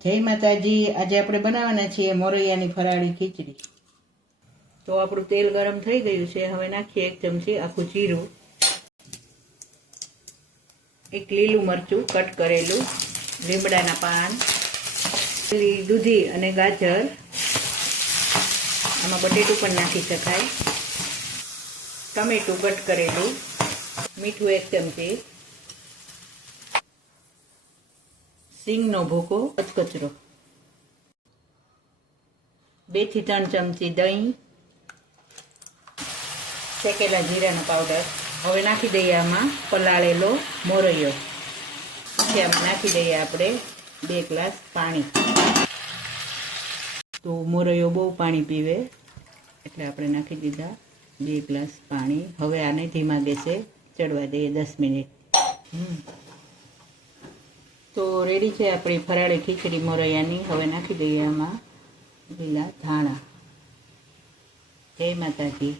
જય માતાજી। આજે આપણે બનાવવાના છીએ મોરૈયાની ફરાળી ખીચડી। તો આપણું તેલ ગરમ થઈ ગયું છે। હવે નાખીએ 1 ચમચી આખું જીરું, 1 લીલું મરચું કટ કરેલું, લીમડાના પાન, દૂધી અને ગાજર, આમાં બટેટું પણ નાખી શકાય, ટમેટું કટ કરેલું, મીઠું 1 ચમચી, સિંગનો ભૂકો કચકચરો, 2 થી 3 ચમચી દહીં, શેકેલા જીરાનો પાવડર। હવે નાખી દઈએ આમાં પલાળેલો મોરૈયો। પછી આમાં નાખી દઈએ આપણે 2 ગ્લાસ પાણી। તો મોરૈયો બહુ પાણી પીવે એટલે આપણે નાખી દીધા 2 ગ્લાસ પાણી। હવે આને ધીમા ગેસે ચડવા દઈએ 10 મિનિટ। તો રેડી છે આપણી ફરાળી ખીચડી મોરૈયાની। હવે નાખી દઈએ આમાં લીલા ધાણા। જય માતાજી।